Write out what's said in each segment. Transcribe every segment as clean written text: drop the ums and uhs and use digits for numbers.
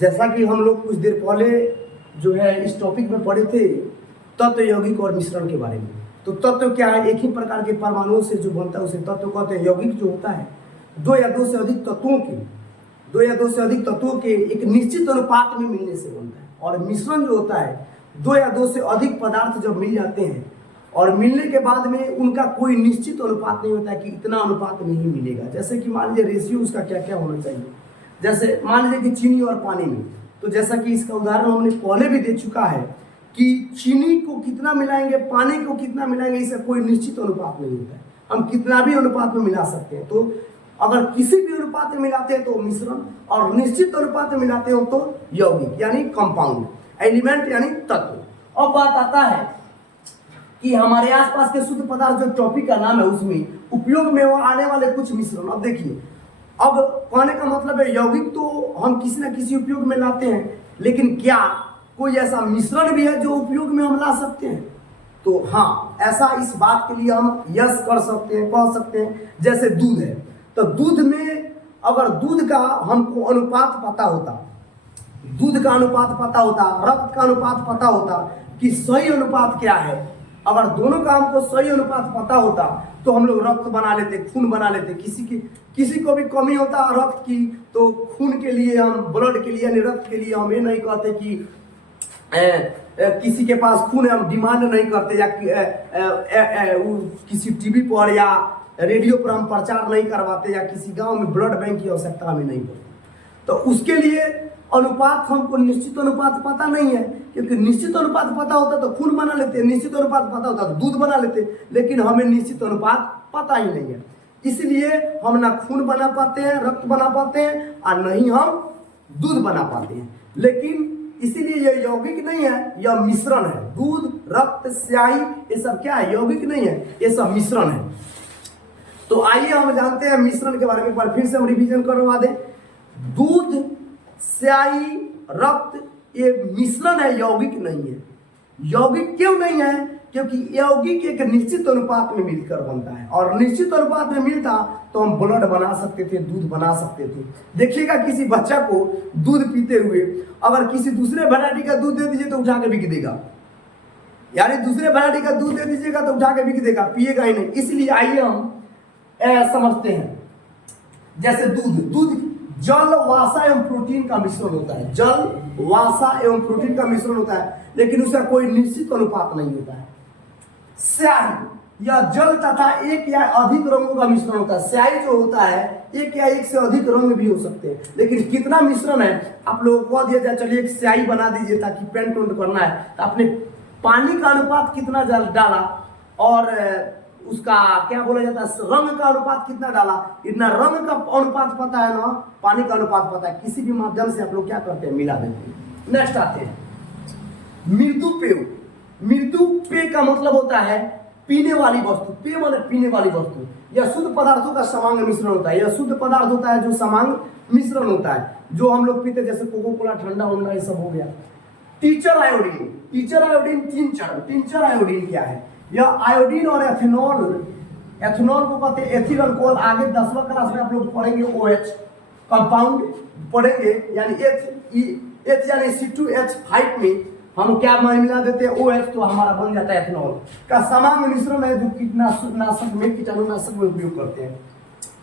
जैसा कि हम लोग कुछ देर पहले जो है इस टॉपिक में पढ़े थे तत्व यौगिक और मिश्रण के बारे में। तो तत्व क्या है? एक ही प्रकार के परमाणुओं से जो बनता है उसे तत्व कहते हैं। यौगिक जो होता है दो या दो से अधिक तत्वों के एक निश्चित अनुपात में मिलने से बनता है। और मिश्रण जो होता है दो या दो से अधिक पदार्थ जब मिल जाते हैं और मिलने के बाद में उनका कोई निश्चित अनुपात नहीं होता है कि इतना अनुपात में ही मिलेगा। जैसे कि मान लीजिए रेशियो उसका क्या क्या होना चाहिए। जैसे मान लीजिए कि चीनी और पानी में, तो जैसा कि इसका उदाहरण हमने पहले भी दे चुका है कि चीनी को कितना मिलाएंगे, पानी को कितना मिलाएंगे, इसका कोई निश्चित अनुपात नहीं होता है। हम कितना भी अनुपात में मिला सकते हैं। तो अगर किसी भी अनुपात में मिलाते हैं तो मिश्रण, और निश्चित अनुपात में मिलाते हो तो यौगिक यानी कंपाउंड, एलिमेंट यानी तत्व। अब बात आता है कि हमारे आसपास के शुद्ध पदार्थ जो टॉपिक का नाम है उसमें उपयोग में आने वाले कुछ मिश्रण। अब देखिए, अब कहने का मतलब है यौगिक तो हम किसी न किसी उपयोग में लाते हैं, लेकिन क्या कोई ऐसा मिश्रण भी है जो उपयोग में हम ला सकते हैं? तो हाँ, ऐसा इस बात के लिए हम यस कर सकते हैं, कह सकते हैं। जैसे दूध है, तो दूध में अगर दूध का हमको अनुपात पता होता, दूध का अनुपात पता होता, रक्त का अनुपात पता होता कि सही अनुपात क्या है, अगर दोनों का हमको सही अनुपात पता होता तो हम लोग रक्त बना लेते, खून बना लेते। किसी को भी कमी होता रक्त की तो खून के लिए, हम ब्लड के लिए यानी रक्त के लिए हम ये नहीं कहते कि किसी के पास खून है हम डिमांड नहीं करते, या किसी टीवी पर या रेडियो पर हम प्रचार नहीं करवाते, या किसी गांव में ब्लड बैंक की आवश्यकता हमें नहीं पड़ती। तो उसके लिए अनुपात हमको निश्चित अनुपात पता नहीं है, क्योंकि निश्चित अनुपात पता होता तो खून बना लेते, निश्चित अनुपात पता होता तो दूध बना लेते, लेकिन हमें निश्चित अनुपात पता ही नहीं है। इसलिए हम ना खून बना पाते हैं, रक्त बना पाते हैं, और नहीं हम दूध बना पाते हैं। लेकिन इसीलिए यह यौगिक नहीं है, यह मिश्रण है। दूध, रक्त, स्याही, ये सब क्या है? यौगिक नहीं है, ये सब मिश्रण है। तो आइए हम जानते हैं मिश्रण के बारे में। एक बार फिर से हम रिवीजन करवा दें। दूध, स्याही, रक्त, ये मिश्रण है, यौगिक नहीं है। यौगिक क्यों नहीं है? क्योंकि यौगिक एक निश्चित अनुपात में मिलकर बनता है, और निश्चित अनुपात में मिलता तो हम ब्लड बना सकते थे, दूध बना सकते थे। देखिएगा किसी बच्चा को दूध पीते हुए अगर किसी दूसरे वैरायटी का दूध दे दीजिए तो उठा के बिक देगा, यानी दूसरे वैरायटी का दूध दे दीजिएगा तो उठा के बिक देगा, पिएगा ही नहीं। इसलिए आइए हम समझते हैं। जैसे दूध जल, वसा एवं प्रोटीन का मिश्रण होता है। जल, वसा एवं प्रोटीन का मिश्रण होता है, लेकिन उसका कोई निश्चित अनुपात नहीं होता है। स्याही या जल तथा एक या अधिक रंगों का मिश्रण होता है। स्याही जो होता है एक या एक से अधिक रंग भी हो सकते हैं, लेकिन कितना मिश्रण है आप लोगों को कह दिया जाए, चलिए एक स्याही बना दीजिए ताकि पेंट उंट करना है, तो आपने पानी का अनुपात कितना डाला और उसका क्या बोला जाता है रंग का अनुपात कितना डाला, इतना रंग का अनुपात पता है ना, पानी का अनुपात पता है, किसी भी माध्यम से आप लोग क्या करते हैं, मिला देते हैं। नेक्स्ट आते हैं मृदु पेय। मृदु पेय का मतलब होता है पीने वाली वस्तु। पेय माने पीने वाली वस्तु। यह शुद्ध पदार्थों का समांग मिश्रण होता है। यह शुद्ध पदार्थ होता है जो समांग मिश्रण होता है, जो हम लोग पीते, जैसे कोको कोला, ठंडा उंडा, ये सब हो गया। Teacher iodine. Teacher iodine tincture iodine क्या है? यह आयोडीन और एथेनॉल, एथेनॉल को कहते हैं एथिल अल्कोहल। आगे 10वां क्लास में आप लोग पढ़ेंगे OH कंपाउंड पढ़ेंगे, यानी H यानी C2H5 में हम क्या मिला देते हैं OH, तो हमारा बन जाता है एथेनॉल का समांग मिश्रण है, जो कीटनाशक में, कीटाणुनाशक में उपयोग करते हैं।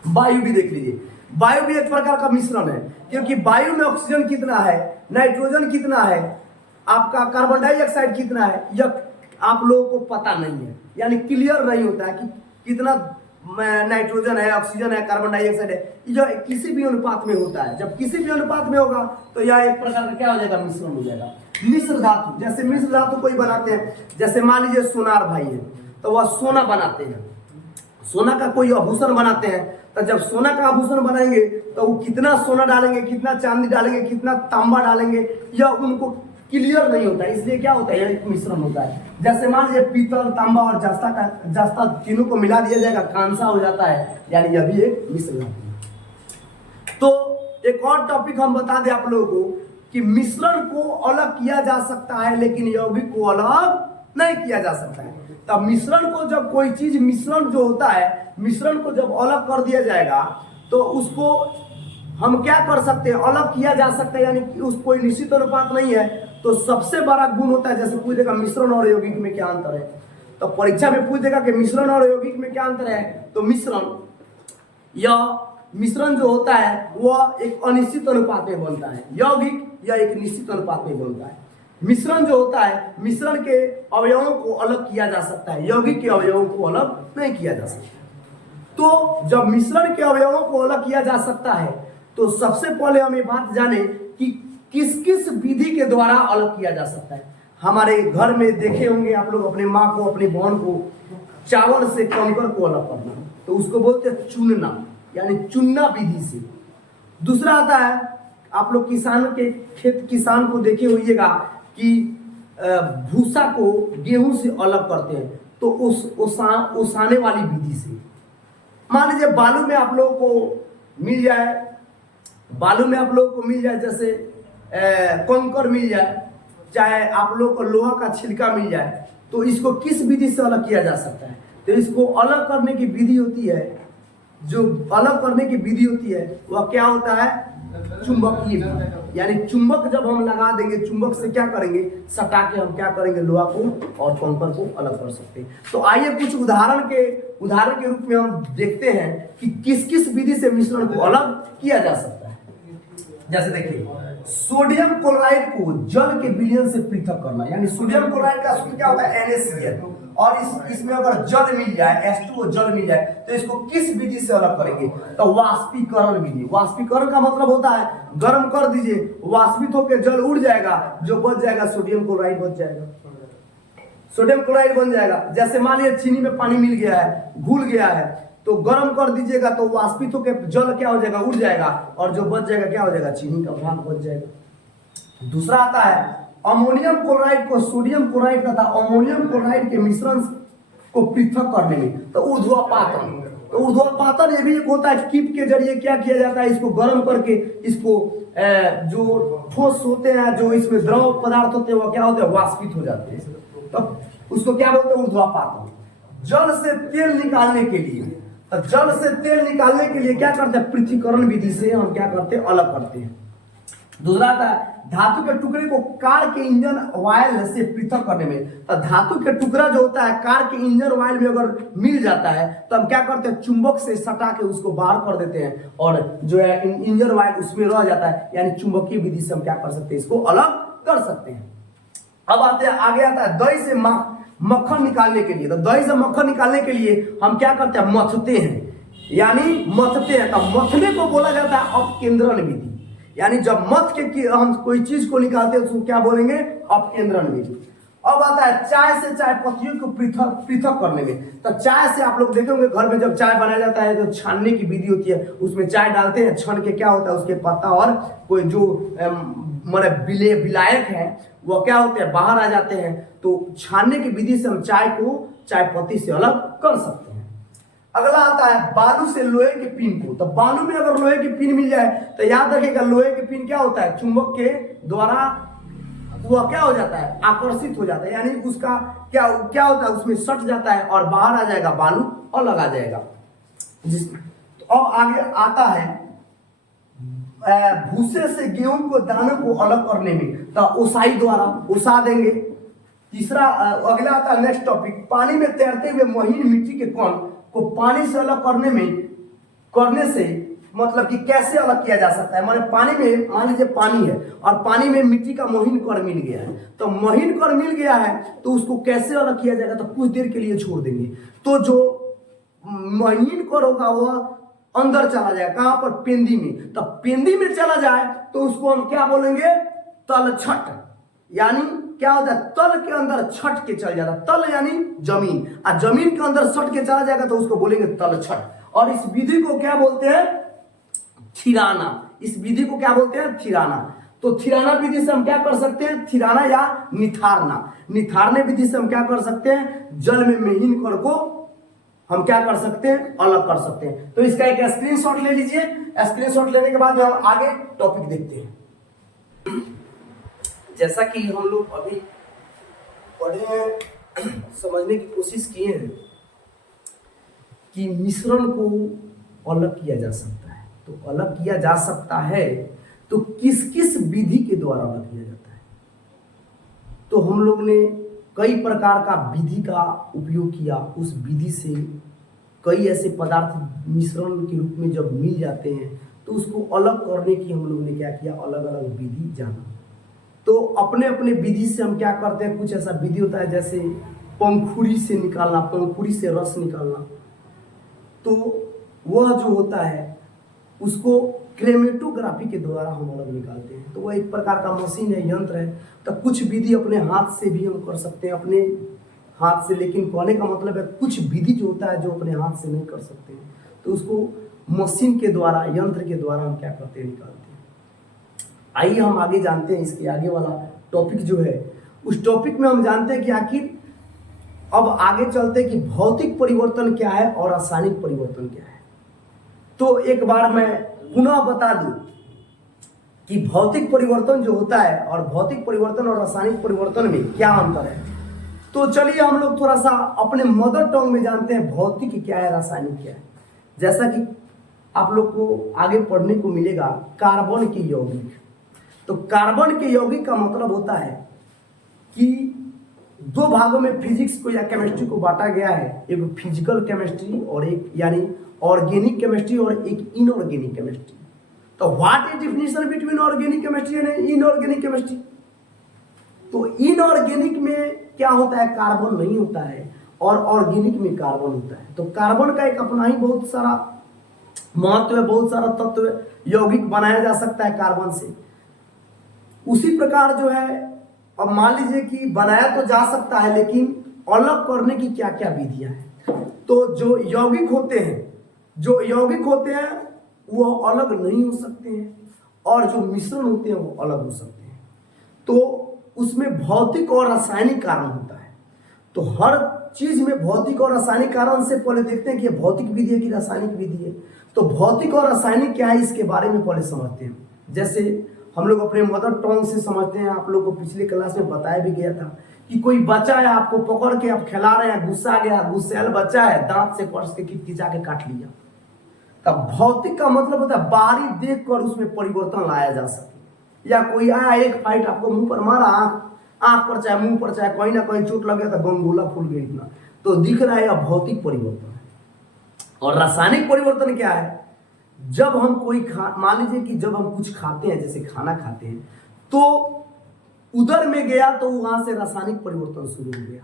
वायु भी देख लीजिए, वायु भी एक प्रकार का मिश्रण है, क्योंकि वायु में ऑक्सीजन कितना है, नाइट्रोजन कितना है, आपका कार्बन डाइऑक्साइड कितना है, यह आप लोगों को पता नहीं है, यानी क्लियर नहीं होता है कि कितना नाइट्रोजन है, ऑक्सीजन है, कार्बन डाइऑक्साइड है। यह किसी भी अनुपात में होता है। जब किसी भी अनुपात में होगा तो यह एक प्रकार का क्या हो जाएगा, मिश्रण हो जाएगा। मिश्र धातु, जैसे मिश्र धातु कोई बनाते हैं, जैसे मान लीजिए सोनार भाई है तो वह सोना बनाते हैं, सोना का कोई आभूषण बनाते हैं। तो जब सोना का आभूषण बनाएंगे तो वो कितना सोना डालेंगे, कितना चांदी डालेंगे, कितना तांबा डालेंगे, यह उनको क्लियर नहीं होता है। इसलिए क्या होता है, एक मिश्रण होता है। जैसे मान लीजिए पीतल, तांबा और जस्ता तीनों को मिला दिया जाएगा, कांसा हो जाता है, यानी यह भी एक मिश्रण है। तो एक और टॉपिक हम बता दें आप लोगों को कि मिश्रण को अलग किया जा सकता है, लेकिन यौगिक को अलग नहीं किया जा सकता है। तब मिश्रण को, जब कोई चीज मिश्रण जो होता है, मिश्रण को जब अलग कर दिया जाएगा तो उसको हम क्या कर सकते हैं, अलग किया जा सकता है, यानी कि उस कोई निश्चित अनुपात नहीं है। तो सबसे बड़ा गुण होता है, जैसे पूछ देगा मिश्रण और यौगिक में क्या अंतर है, तो परीक्षा में पूछ देगा कि मिश्रण और यौगिक में क्या अंतर है, तो मिश्रण जो होता है वह एक अनिश्चित अनुपात में बनता है, यौगिक या एक निश्चित अनुपात में बनता है। मिश्रण जो होता है, मिश्रण के अवयवों को अलग किया जा सकता है, यौगिक के अवयवों को अलग नहीं किया जा सकता। तो जब मिश्रण के अवयवों को अलग किया जा सकता है, तो सबसे पहले हम ये बात जाने कि किस किस विधि के द्वारा अलग किया जा सकता है। हमारे घर में देखे होंगे आप लोग अपने माँ को, अपनी बहन को चावल से कंकर को अलग करना, तो उसको बोलते हैं चुनना, यानी चुनना विधि से। दूसरा आता है, आप लोग किसान के खेत किसान को देखे होइएगा कि भूसा को गेहूं से अलग करते हैं, तो ओसाने वाली विधि से। मान लीजिए बालू में आप लोगों को मिल जाए, जैसे कंकर मिल जाए, चाहे आप लोग को लोहा का छिलका मिल जाए, तो इसको किस विधि से अलग किया जा सकता है, तो इसको अलग करने की विधि होती है, जो अलग करने की विधि होती है वह क्या होता है, चुंबकीय विधि। यानी चुंबक जब हम लगा देंगे, चुंबक से क्या करेंगे, सटा के हम क्या करेंगे, लोहा को और कंकर को अलग कर सकते हैं। तो आइए कुछ उदाहरण के रूप में हम देखते हैं कि किस किस विधि से मिश्रण को अलग किया जा सकता है। जैसे देखिए, सोडियम क्लोराइड को जल के विलयन से पृथक करना, यानी सोडियम क्लोराइड का सूत्र क्या होता है, NaCl, और इसमें अगर जल मिल जाए, H2O जल मिल जाए, तो इसको किस विधि से अलग करेंगे, तो वाष्पीकरण विधि। वाष्पीकरण का मतलब होता है गर्म कर दीजिए, वाष्पित होकर जल उड़ जाएगा, जो बच जाएगा सोडियम क्लोराइड बच जाएगा, सोडियम क्लोराइड बन जाएगा। जैसे मान लीजिए चीनी में पानी मिल गया है, घुल गया है, तो गर्म कर दीजिएगा तो वाष्पित होकर जल क्या हो जाएगा, उड़ जाएगा, और जो बच जाएगा क्या हो जाएगा, चीनी का भाग बच जाएगा। दूसरा आता है अमोनियम क्लोराइड को सोडियम क्लोराइड तथा अमोनियम क्लोराइड के मिश्रण को पृथक करने में, तो ऊर्ध्वपातन। तो ऊर्ध्वपातन ये भी एक होता है, कीप के जरिए क्या किया जाता है, इसको गर्म करके इसको जो ठोस होते हैं, जो इसमें द्रव पदार्थ होते हैं, वो क्या होते हैं, वाष्पित हो जाते हैं, तो उसको क्या बोलते हैं, ऊर्ध्वपातन। जल से तेल निकालने के लिए, तो जल से तेल निकालने के लिए क्या करते हैं, पृथक्करण विधि से हम क्या करते हैं, अलग करते हैं। दूसरा आता है धातु के टुकड़े को कार के इंजन ऑयल से पृथक करने में, तो धातु के टुकड़ा जो होता है कार के इंजन ऑयल में अगर मिल जाता है, तो हम क्या करते हैं, चुंबक से सटा के उसको बाहर कर देते हैं, और जो है इंजन ऑयल उसमें रह जाता है, यानी चुंबकीय विधि से हम क्या कर सकते हैं, इसको अलग कर सकते हैं। अब आते हैं, आगे आता है दही से मक्खन निकालने के लिए। तो दही से मक्खन निकालने के लिए हम क्या करते हैं, मथते हैं, यानी मथते हैं। तो मथने को बोला जाता है अपकेंद्रण विधि, यानी जब मथ के हम कोई चीज को निकालते हैं उसको क्या बोलेंगे, अपकेंद्रण विधि। अब आता है चाय से चाय पत्तियों को पृथक करने में। तो चाय से आप लोग देखे होंगे घर में जब चाय बनाया जाता है तो छानने की विधि होती है, उसमें चाय डालते हैं, छान के क्या होता है, उसके पत्ता और कोई जो विलायक है वो क्या होते हैं, बाहर आ जाते हैं। तो छानने की विधि से हम चाय को चाय पत्ती से अलग कर सकते हैं। अगला आता है बालू से लोहे के पिन को। तो बालू में अगर लोहे की पिन मिल जाए तो याद रखिएगा, लोहे के पिन क्या होता है, चुंबक के द्वारा वह क्या हो जाता है, आकर्षित हो जाता है, यानी उसका क्या होता है, उसमें सट जाता है और बाहर आ जाएगा, बालू अलग आ जाएगा। तो अब आगे आता है भूसे से गेहूं को दानों को अलग करने में, तो ओसाई द्वारा ओसा देंगे। तीसरा अगला आता है नेक्स्ट टॉपिक, पानी में तैरते हुए महीन मिट्टी के कण को पानी से अलग करने से मतलब कि कैसे अलग किया जा सकता है। माने पानी में, मान लीजिए पानी है और पानी में मिट्टी का महीन कण मिल गया है, तो महीन कण मिल गया है तो उसको कैसे अलग किया जाएगा, तो कुछ देर के लिए छोड़ देंगे, तो जो महीन कण होगा वह अंदर चला जाए, कहां पर, पेंदी में। तो पेंदी में चला जाए तो उसको हम क्या बोलेंगे, तलछट, यानी क्या होता है, तल के अंदर छट के चल जाता, तल यानी जमीन, और जमीन के अंदर सट के चला जाएगा तो उसको बोलेंगे तलछट। और इस विधि को क्या बोलते हैं, थिराना। इस विधि को क्या बोलते हैं, थिराना। तो थिराना विधि से हम क्या कर सकते हैं, थिराना या निथारना। निथारने विधि से हम क्या कर सकते हैं, जल में महीन कण को हम क्या कर सकते हैं, अलग कर सकते हैं। तो इसका एक स्क्रीनशॉट ले लीजिए। स्क्रीनशॉट लेने के बाद हम आगे टॉपिक देखते हैं। जैसा कि हम लोग अभी पढ़े, समझने की कोशिश किए हैं कि मिश्रण को अलग किया जा सकता है, तो अलग किया जा सकता है, तो किस किस विधि के द्वारा अलग किया जाता है? तो हम लोग ने कई प्रकार का विधि का उपयोग किया। उस विधि से कई ऐसे पदार्थ मिश्रण के रूप में जब मिल जाते हैं तो उसको अलग करने की हम लोग ने क्या किया, अलग अलग विधि जाना। तो अपने अपने विधि से हम क्या करते हैं, कुछ ऐसा विधि होता है जैसे पंखुड़ी से निकालना, पंखुड़ी से रस निकालना, तो वह जो होता है उसको क्रेमेटोग्राफी के द्वारा हम अलग निकालते हैं। तो वह एक प्रकार का मशीन है, यंत्र है। तो कुछ विधि अपने हाथ से भी हम कर सकते हैं, अपने हाथ से, लेकिन कहने का मतलब है कुछ विधि जो होता है जो अपने हाथ से नहीं कर सकते हैं, तो उसको मशीन के द्वारा, यंत्र के द्वारा हम क्या करते हैं, निकालते हैं। आइए हम आगे जानते हैं, इसके आगे वाला टॉपिक जो है, उस टॉपिक में हम जानते हैं कि आखिर अब आगे चलते हैं कि भौतिक परिवर्तन क्या है और रासायनिक परिवर्तन क्या है। तो एक बार मैं पुनः बता दूं कि भौतिक परिवर्तन जो होता है और भौतिक परिवर्तन और रासायनिक परिवर्तन में क्या अंतर है। तो चलिए हम लोग थोड़ा सा अपने मदर टंग में जानते हैं भौतिक क्या है, रासायनिक क्या है। जैसा कि आप लोग को आगे पढ़ने को मिलेगा कार्बन के यौगिक। तो कार्बन के यौगिक का मतलब होता है कि दो भागों में फिजिक्स को या केमिस्ट्री को बांटा गया है, एक फिजिकल केमिस्ट्री और एक यानी ऑर्गेनिक केमिस्ट्री और एक इनऑर्गेनिक केमिस्ट्री। तो what is definition between organic chemistry and inorganic chemistry? तो इनऑर्गेनिक में क्या होता है, कार्बन नहीं होता है, और ऑर्गेनिक में कार्बन होता है। तो कार्बन का एक अपना ही बहुत सारा महत्व है, बहुत सारा तत्व यौगिक बनाया जा सकता है कार्बन से। उसी प्रकार जो है, अब मान लीजिए कि बनाया तो जा सकता है, लेकिन अलग करने की क्या क्या विधियां हैं। तो जो यौगिक होते हैं वो अलग नहीं हो सकते हैं, और जो मिश्रण होते हैं वो अलग हो सकते हैं। तो उसमें भौतिक और रासायनिक कारण होता है। तो हर चीज में भौतिक और रासायनिक कारण से पहले देखते हैं कि भौतिक विधि है कि रासायनिक विधि है। तो भौतिक और रासायनिक क्या है, इसके बारे में पहले समझते हैं। जैसे हम लोग अपने मदर टंग से समझते हैं। आप लोगों को पिछले क्लास में बताया भी गया था कि कोई बच्चा है, आपको पकड़ के आप खिला रहे हैं, गुस्सा गया, गुस्सैल बच्चा है, दांत से पर्स के खिंचा के काट लिया। तब भौतिक का मतलब होता है बाहरी देखकर उसमें परिवर्तन लाया जा सके। या कोई आया, एक फाइट आपको मुंह पर मारा, आंख पर चाहे मुंह पर चाहे कहीं ना कहीं चोट लग गया, तो गंगोला फूल गया इतना, तो दिख रहा है, भौतिक परिवर्तन है। और रासायनिक परिवर्तन क्या है, जब हम कोई मान लीजिए कि जब हम कुछ खाते हैं, जैसे खाना खाते हैं, तो उदर में गया तो वहां से रासायनिक परिवर्तन शुरू हो गया।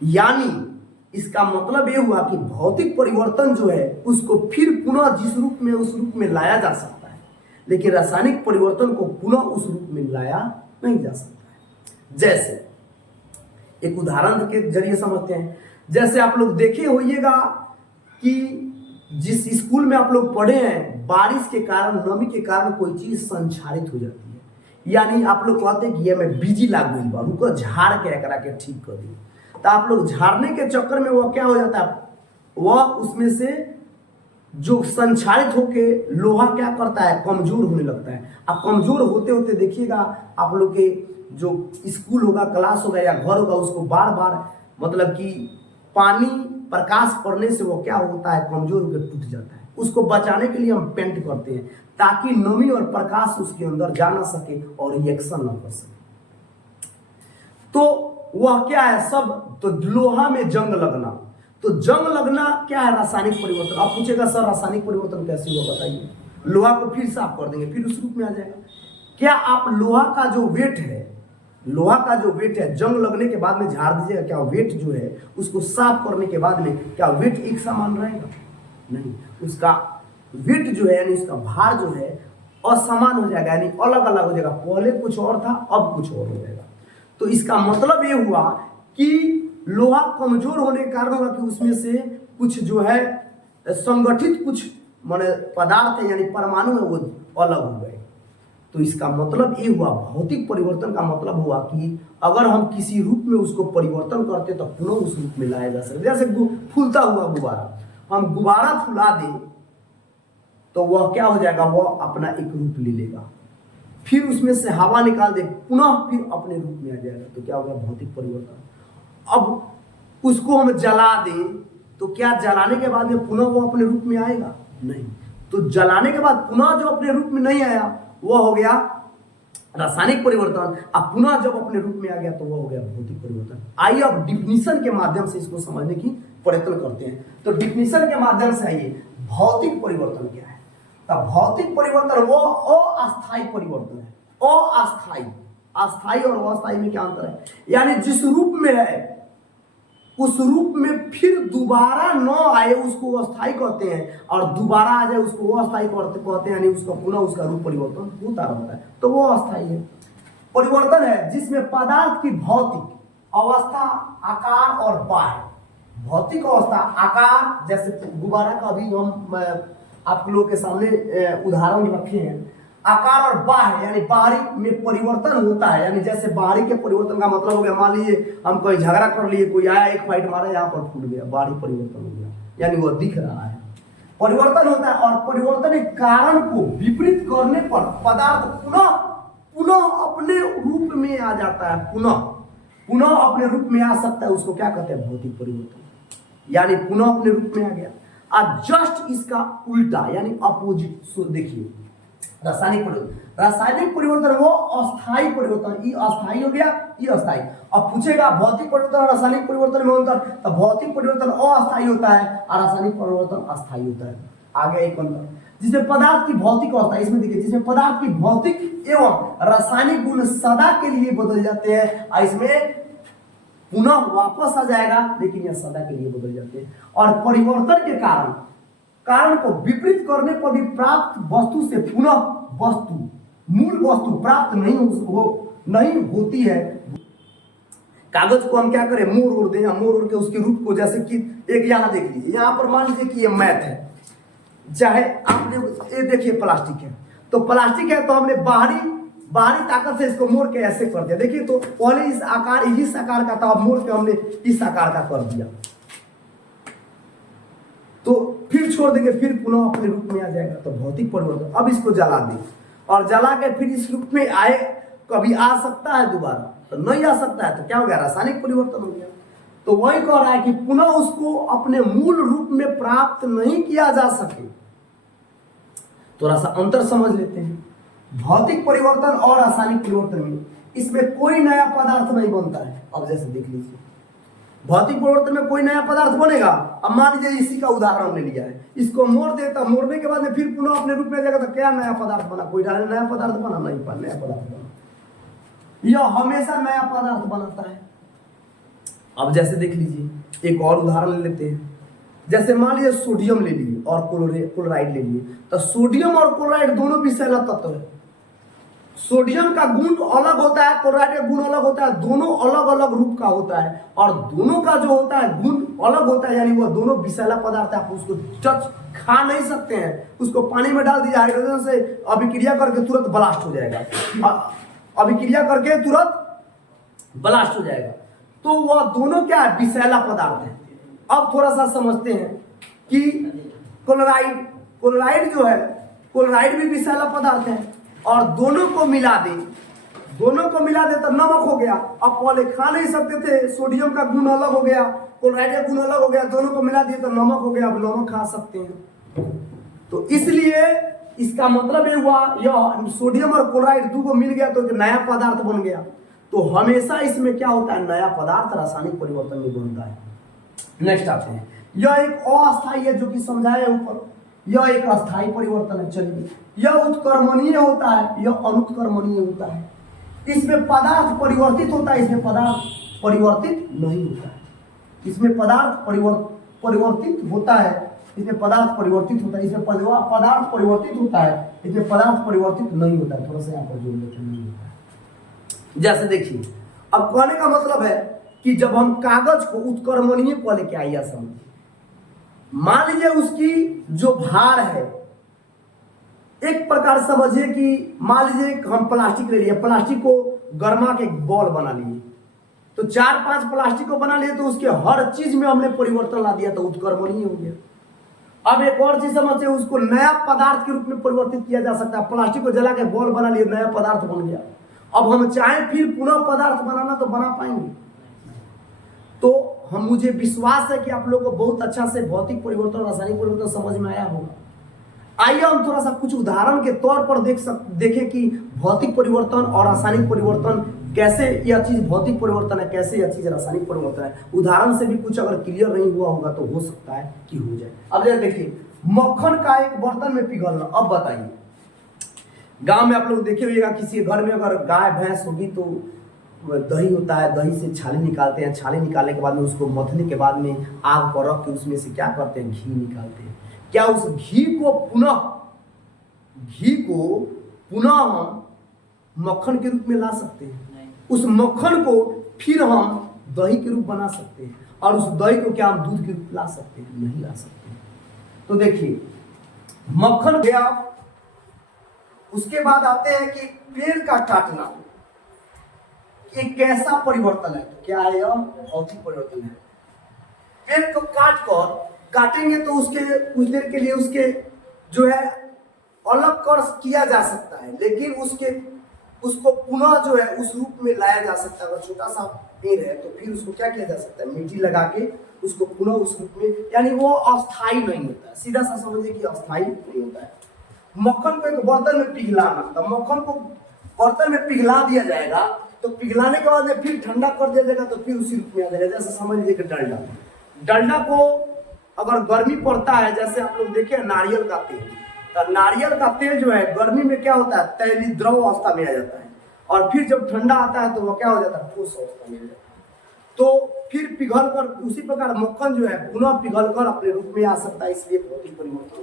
यानी इसका मतलब यह हुआ कि भौतिक परिवर्तन जो है उसको फिर पुनः जिस रूप में उस रूप में लाया जा सकता है, लेकिन रासायनिक परिवर्तन को पुनः उस रूप में लाया नहीं जा सकता है। जैसे एक उदाहरण के जरिए समझते हैं। जैसे आप लोग देखे होइएगा कि जिस स्कूल में आप लोग पढ़े हैं, बारिश के कारण, नमी के कारण कोई चीज संक्षारित हो जाती है। यानी आप लोग कहते हैं कि ये में बीजी लाग गई बा, रुको झाड़ के एकरा के ठीक कर दी। तो आप लोग झाड़ने के चक्कर में वह क्या हो जाता है, वह उसमें से जो संक्षारित होके लोहा क्या करता है, कमजोर होने लगता है। अब कमजोर होते होते देखिएगा आप लोग के जो स्कूल होगा, क्लास होगा या घर होगा, उसको बार बार मतलब कि पानी प्रकाश पड़ने से वो क्या होता है, कमजोर होकर टूट जाता है। उसको बचाने के लिए हम पेंट करते हैं ताकि नमी और प्रकाश उसके अंदर जा ना सके और रिएक्शन ना कर सके। तो वह क्या है सब, तो लोहा में जंग लगना। तो जंग लगना क्या है, रासायनिक परिवर्तन। आप पूछेगा सर रासायनिक परिवर्तन कैसे हुआ, बताइए। लोहा को फिर साफ कर देंगे, फिर उस रूप में आ जाएगा। क्या आप लोहा का जो वेट है, जंग लगने के बाद में झाड़ दीजिएगा, क्या वेट जो है उसको साफ करने के बाद में क्या वेट एक समान रहेगा? नहीं, उसका वेट जो है यानी उसका भार जो है असमान हो जाएगा, यानी अलग अलग हो जाएगा। पहले कुछ और था, अब कुछ और हो जाएगा। तो इसका मतलब ये हुआ कि लोहा कमजोर होने के कारण होगा कि उसमें से कुछ जो है संगठित कुछ माने पदार्थ है, यानी परमाणु है, वो अलग हो गए। तो इसका मतलब ये हुआ, भौतिक परिवर्तन का मतलब हुआ कि अगर हम किसी रूप में उसको परिवर्तन करते तो पुनः उस रूप में लाया जा सकता। जैसे फूलता हुआ गुब्बारा, हम गुब्बारा फुला दें तो वह क्या हो जाएगा, वह अपना एक रूप ले लेगा। फिर उसमें से हवा निकाल दे, पुनः फिर अपने रूप में आ जाएगा। तो क्या होगा, भौतिक परिवर्तन। अब उसको हम जला दें तो क्या जलाने के बाद में पुनः वो अपने रूप में आएगा? नहीं। तो तो जलाने के बाद पुनः जो अपने रूप में नहीं आया वो हो गया रासायनिक परिवर्तन। अब पुनः जब अपने रूप में आ गया तो वो हो गया भौतिक परिवर्तन। आइए अब डिफिनीशन के माध्यम से इसको समझने की प्रयत्न करते हैं। तो डिफिनीशन के माध्यम से आइए, भौतिक परिवर्तन क्या है? तो भौतिक परिवर्तन वो अस्थायी परिवर्तन है। अस्थायी, अस्थायी और अस्थायी में क्या अंतर है? यानी जिस रूप में है उस रूप में फिर दोबारा न आए उसको अस्थायी कहते हैं, और दोबारा आ जाए उसको वो अस्थायी कहते हैं, यानी उसका पुनः उसका रूप परिवर्तन होता रहता है, तो वो अस्थायी है। परिवर्तन है जिसमें पदार्थ की भौतिक अवस्था, आकार और बाह्य, भौतिक अवस्था, आकार, जैसे गुब्बारा का अभी हम आप लोगों के सामने उदाहरण रखे हैं, आकार और बाह्य यानी बाहरी में परिवर्तन होता है। यानी जैसे बाहरी के परिवर्तन का मतलब हो गया, मान लीजिए हम कोई झगड़ा कर लिए, कोई आया एक फाइट मारा, यहाँ पर फूट गया, बाहरी परिवर्तन हो गया, यानी वो दिख रहा है, परिवर्तन होता है। और परिवर्तन के कारण को विपरीत करने पर पदार्थ पुनः अपने रूप में आ जाता है, पुनः अपने रूप में आ सकता है, उसको क्या कहते हैं? भौतिक परिवर्तन, यानी पुनः अपने रूप में आ गया। अब जस्ट इसका उल्टा यानी अपोजिट देखिए, रासायनिक परिवर्तन वो अस्थायी परिवर्तन, ये अस्थायी हो गया, ये अस्थायी। अब पूछेगा भौतिक परिवर्तन और रासायनिक परिवर्तन में अंतर, तो भौतिक परिवर्तन अस्थायी होता है और रासायनिक परिवर्तन अस्थायी होता है। आगे एक अंतर जिसमें पदार्थ की भौतिक अवस्था, इसमें देखिए, जिसमें पदार्थ की भौतिक एवं रासायनिक गुण सदा के लिए बदल जाते हैं, और इसमें पुनः वापस आ जाएगा, लेकिन यह सदा के लिए बदल जाते हैं। और परिवर्तन के कारण को विपरीत करने पर भी प्राप्त वस्तु से पुनः वस्तु, मूल वस्तु प्राप्त नहीं होती है। कागज को हम क्या करें? मोड़ दें, मोड़ के उसके रूप को, जैसे कि एक यहाँ देख लीजिए, यहाँ पर मान लीजिए कि ये मैथ है, चाहे आपने ये देखिए प्लास्टिक है, तो प्लास्टिक है तो हमने बाहरी ताकत से इसको मोड़ के ऐसे कर दिया। देखिए तो पहले इस आकार का था, अब मोड़ के हमने इस आकार का कर दिया, तो फिर छोड़ देंगे, फिर पुनः अपने रूप में आ जाएगा, तो भौतिक परिवर्तन। अब इसको जला दें और जला के फिर इस रूप में आए, कभी आ सकता है दोबारा, तो नहीं आ सकता है, तो क्या हो गया? रासायनिक परिवर्तन हो गया। तो वही कह रहा है कि पुनः उसको अपने मूल रूप में प्राप्त नहीं किया जा सके। थोड़ा सा अंतर समझ लेते हैं, भौतिक परिवर्तन और रासायनिक परिवर्तन में इसमें कोई नया पदार्थ नहीं बनता है। अब जैसे देख लीजिए, भौतिक परिवर्तन में कोई नया पदार्थ बनेगा। अब मान लीजिए इसी का उदाहरण हमने लिया है, इसको मोड़ देता, मोड़ने के बाद में फिर पुनः अपने रूप में आ जाएगा, तो क्या नया पदार्थ बना? कोई नया पदार्थ बना? नहीं, नया पदार्थ बना, यह हमेशा नया पदार्थ बनाता है। अब जैसे देख लीजिए, एक और उदाहरण ले लेते हैं, जैसे मान लीजिए सोडियम ले लिए और क्लोराइड ले लिए, तो सोडियम और क्लोराइड दोनों विषैला तत्व है। सोडियम का गुण अलग होता है, क्लोराइड का गुण अलग होता है, दोनों अलग अलग रूप का होता है, और दोनों का जो होता है गुण अलग होता है, यानी वो दोनों विषैला पदार्थ है। आप उसको खा नहीं सकते हैं, उसको पानी में डाल दीजिए, हाइड्रोजन से अभिक्रिया करके तुरंत ब्लास्ट हो जाएगा, अभिक्रिया करके तुरंत ब्लास्ट हो जाएगा। तो वह दोनों क्या है? विषैला पदार्थ है। अब थोड़ा सा समझते हैं कि क्लोराइड जो है, क्लोराइड भी विषैला पदार्थ है, और दोनों को मिला दे तो नमक हो गया। अब पहले खा नहीं सकते थे, सोडियम का गुण अलग हो गया, क्लोराइड का गुण अलग हो गया, दोनों को मिला दिए तो नमक हो गया, अब नमक खा सकते हैं। तो इसलिए इसका मतलब ये हुआ, यह सोडियम और क्लोराइड दो को मिल गया तो नया पदार्थ बन गया। तो हमेशा इसमें क्या होता है? नया पदार्थ रासायनिक परिवर्तन में बनता है। नेक्स्ट आते हैं, यह एक अस्थायी है, जो कि समझाया ऊपर, यह एक अस्थायी परिवर्तन है। चलिए, यह उत्कर्मणीय होता है, यह अनुत्कर्मणीय होता है। इसमें पदार्थ परिवर्तित होता है, इसमें पदार्थ परिवर्तित नहीं होता है। इसमें पदार्थ परिवर्तित होता है, इसमें पदार्थ परिवर्तित होता है, इसमें पदार्थ परिवर्तित होता है, इसमें पदार्थ परिवर्तित नहीं होता है। थोड़ा सा यहाँ पर जोड़ देते, नहीं होता है। जैसे देखिए, अब कहने का मतलब है कि जब हम कागज को उत्कर्मणीय को लेके आइए, समझिए, मान लीजिए उसकी जो भार है, एक प्रकार समझिए कि मान लीजिए हम प्लास्टिक ले लिए, प्लास्टिक को गर्मा के बॉल बना लिए, तो 4-5 प्लास्टिक को बना लिए, तो उसके हर चीज में हमने परिवर्तन ला दिया, तो उत्कर्मणीय हो गया। अब एक और चीज समझिए, उसको नया पदार्थ के रूप में परिवर्तित किया जा सकता है। प्लास्टिक को जला के बॉल बना लिए, नया पदार्थ बन गया। अब हम चाहें फिर पुनः पदार्थ बनाना तो बना पाएंगे। तो मुझे विश्वास है कि आप लोगों को बहुत अच्छा से भौतिक परिवर्तन और रासायनिक परिवर्तन समझ में आया होगा। आइए हम थोड़ा सा कुछ उदाहरण के तौर पर देखें कि भौतिक परिवर्तन और रासायनिक परिवर्तन कैसे, यह चीज भौतिक परिवर्तन है, कैसे यह चीज रासायनिक परिवर्तन है। उदाहरण से भी कुछ अगर क्लियर नहीं हुआ होगा तो हो सकता है कि हो जाए। अब जरा देखिए, मक्खन का एक बर्तन में पिघलना। अब बताइए, गांव में आप लोग देखे होइएगा, किसी घर में अगर गाय भैंस होगी तो दही होता है, दही से छाली निकालते हैं, छाली निकालने के बाद में उसको मथने के बाद में आग पर रख के उसमें से क्या करते हैं, घी निकालते हैं। क्या उस घी को पुनः हम मक्खन के रूप में ला सकते हैं? उस मक्खन को फिर हम दही के रूप बना सकते हैं, और उस दही को क्या हम दूध के रूप ला सकते हैं? नहीं ला सकते। तो देखिए, मक्खन गया, उसके बाद आते हैं कि पेड़ का काटना, एक कैसा परिवर्तन है? तो क्या है? यह भौतिक परिवर्तन है। पेड़ को काटेंगे तो उसके कुछ देर के लिए उसके जो है अलग कर किया जा सकता है, लेकिन उसको पुनः जो है उस रूप में लाया जा सकता है। अगर छोटा सा पेड़ है तो फिर उसको क्या किया जा सकता है, मिट्टी लगा के उसको पुनः उस रूप में, यानी वो अस्थायी नहीं होता है। सीधा सा समझिए कि अस्थायी नहीं होता है। मक्खन को एक बर्तन में पिघलाना, तो मक्खन को बर्तन में पिघला दिया जाएगा, तो पिघलाने के बाद में फिर ठंडा कर दिया जाएगा, तो फिर उसी रूप में आ जाएगा। जैसे समझ लीजिए कि डंडा को अगर गर्मी पड़ता है, जैसे आप लोग देखे नारियल का तेल, तो नारियल का तेल जो है गर्मी में क्या होता है, तैलीय द्रव अवस्था में आ जाता है, और फिर जब ठंडा आता है तो वो क्या हो जाता है, ठोस अवस्था में आ जाता है। तो फिर पिघल कर, उसी प्रकार मक्खन जो है पुनः पिघल कर अपने रूप में आ सकता है। इसलिए भौतिक परिवर्तन।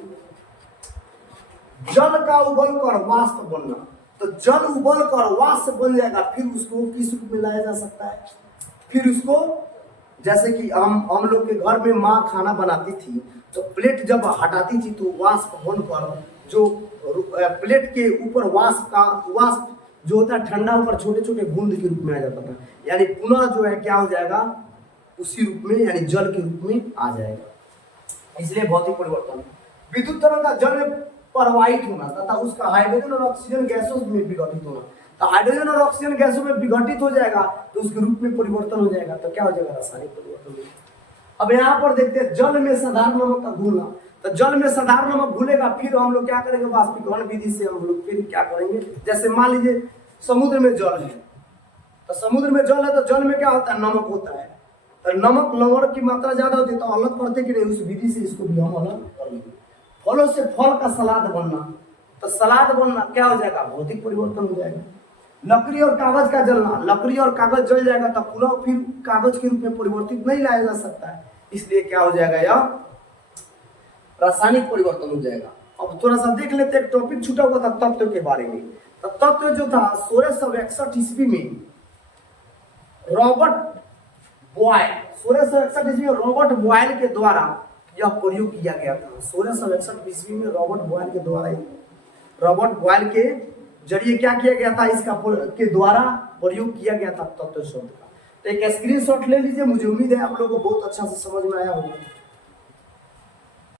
जल का उबल कर वाष्प बनना, तो जल उबल कर वाष्प बन जाएगा, फिर उसको किस रूप में लाया जा सकता है? फिर उसको, जैसे कि हम लोग के घर में माँ खाना बनाती थी, तो प्लेट जब हटाती थी तो वाष्प बनकर जो प्लेट के ऊपर वाष्प जो होता है ठंडा होकर छोटे छोटे बूंद के रूप में आ जाता था, यानी पुनः जो है क्या हो जाएगा, उसी रूप में, यानी जल के रूप में आ जाएगा। इसलिए भौतिक परिवर्तन। विद्युत तरंग का जल में प्रवाहित होना तथा उसका हाइड्रोजन और ऑक्सीजन गैसों में विघटित होना, तो हाइड्रोजन और ऑक्सीजन गैसों में विघटित हो जाएगा तो उसके रूप में परिवर्तन हो जाएगा, तो क्या हो जाएगा, रासायनिक परिवर्तन। अब यहाँ पर देखते हैं जल में साधारण नमक का घुलना, तो जल में साधारण नमक घुलेगा, फिर हम लोग क्या करेंगे, वाष्पीकरण विधि से हम लोग फिर क्या करेंगे, जैसे मान लीजिए समुद्र में जल है, तो समुद्र में जल है तो जल में क्या होता है, नमक होता है, तो नमक लवण की मात्रा ज्यादा होती है, तो अलग करते कि नहीं, उस विधि से इसको भी हम अलग कर लेंगे। फलों से फल का सलाद बनना, तो सलाद बनना क्या हो जाएगा, भौतिक परिवर्तन हो जाएगा। लकड़ी और कागज का जलना, लकड़ी और कागज जल जाएगा तो पुनः फिर कागज के रूप में परिवर्तित नहीं लाया जा सकता है, इसलिए क्या हो जाएगा, यह रासायनिक परिवर्तन हो जाएगा। अब थोड़ा सा देख लेते हैं, टॉपिक छूटा हुआ था तत्व के बारे में। तो तत्व जो था 1661 ईस्वी में रॉबर्ट बॉयल, 1661 ईस्वी में रॉबर्ट बॉयल के द्वारा यह प्रयोग किया गया था। 1661 ईस्वी में रॉबर्ट बॉयल के जरिए क्या किया गया था, इसका के द्वारा प्रयोग किया गया था तत्व शब्द का। तो एक स्क्रीनशॉट ले लीजिए, मुझे उम्मीद है आप लोगों को बहुत अच्छा से समझ में आया होगा।